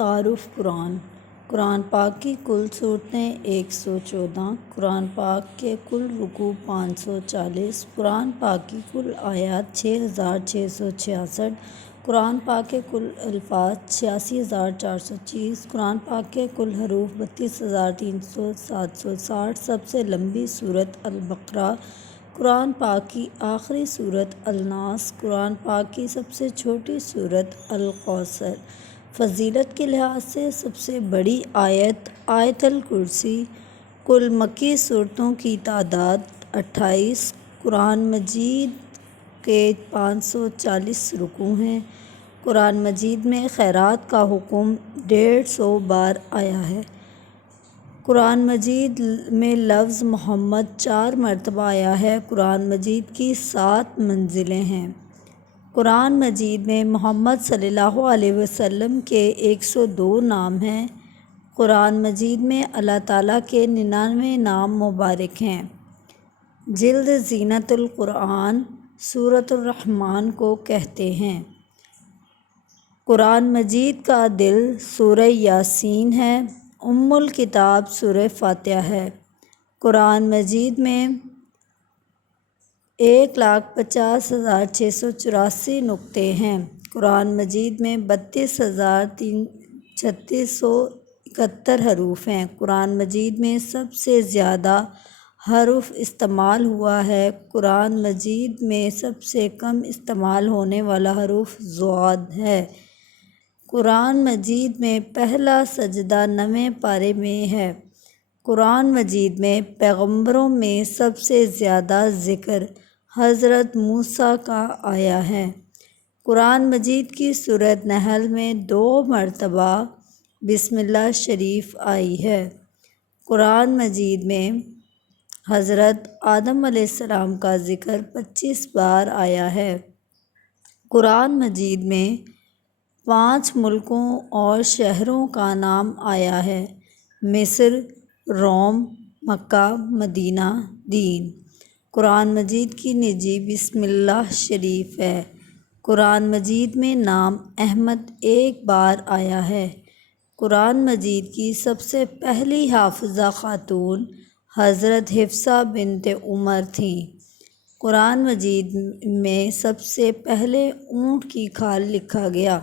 تعارف قرآن پاک کی کل صورتیں 114، قرآن پاک کے کل رکوع 540، قرآن پاک کی کل آیات 6666، قرآن پاک کے کل الفاظ 86430، قرآن پاک کے کل حروف 32360۔ سب سے لمبی سورت البقرہ، قرآن پاک کی آخری سورت الناس، قرآن پاک کی سب سے چھوٹی سورت الکوثر۔ فضیلت کے لحاظ سے سب سے بڑی آیت آیت الکرسی۔ کل مکی سورتوں کی تعداد 28۔ قرآن مجید کے 540 رکوع ہیں۔ قرآن مجید میں خیرات کا حکم 150 بار آیا ہے۔ قرآن مجید میں لفظ محمد 4 مرتبہ آیا ہے۔ قرآن مجید کی 7 منزلیں ہیں۔ قرآن مجید میں محمد صلی اللہ علیہ وسلم کے 102 نام ہیں۔ قرآن مجید میں اللہ تعالیٰ کے 99 نام مبارک ہیں۔ جلد زینت القرآن سورۃ الرحمن کو کہتے ہیں۔ قرآن مجید کا دل سورہ یاسین ہے۔ ام الکتاب سورہ فاتحہ ہے۔ قرآن مجید میں 1,50,684 نقطے ہیں۔ قرآن مجید میں 32,3671 حروف ہیں۔ قرآن مجید میں سب سے زیادہ حرف استعمال ہوا ہے۔ قرآن مجید میں سب سے کم استعمال ہونے والا حرف ضاد ہے۔ قرآن مجید میں پہلا سجدہ 9ویں پارے میں ہے۔ قرآن مجید میں پیغمبروں میں سب سے زیادہ ذکر حضرت موسیٰ کا آیا ہے۔ قرآن مجید کی سورۃ نحل میں 2 مرتبہ بسم اللہ شریف آئی ہے۔ قرآن مجید میں حضرت آدم علیہ السلام کا ذکر 25 بار آیا ہے۔ قرآن مجید میں 5 ملکوں اور شہروں کا نام آیا ہے: مصر، روم، مکہ، مدینہ، دین۔ قرآن مجید کی نجی بسم اللہ شریف ہے۔ قرآن مجید میں نام احمد 1 بار آیا ہے۔ قرآن مجید کی سب سے پہلی حافظہ خاتون حضرت حفصہ بنت عمر تھیں۔ قرآن مجید میں سب سے پہلے اونٹ کی کھال لکھا گیا۔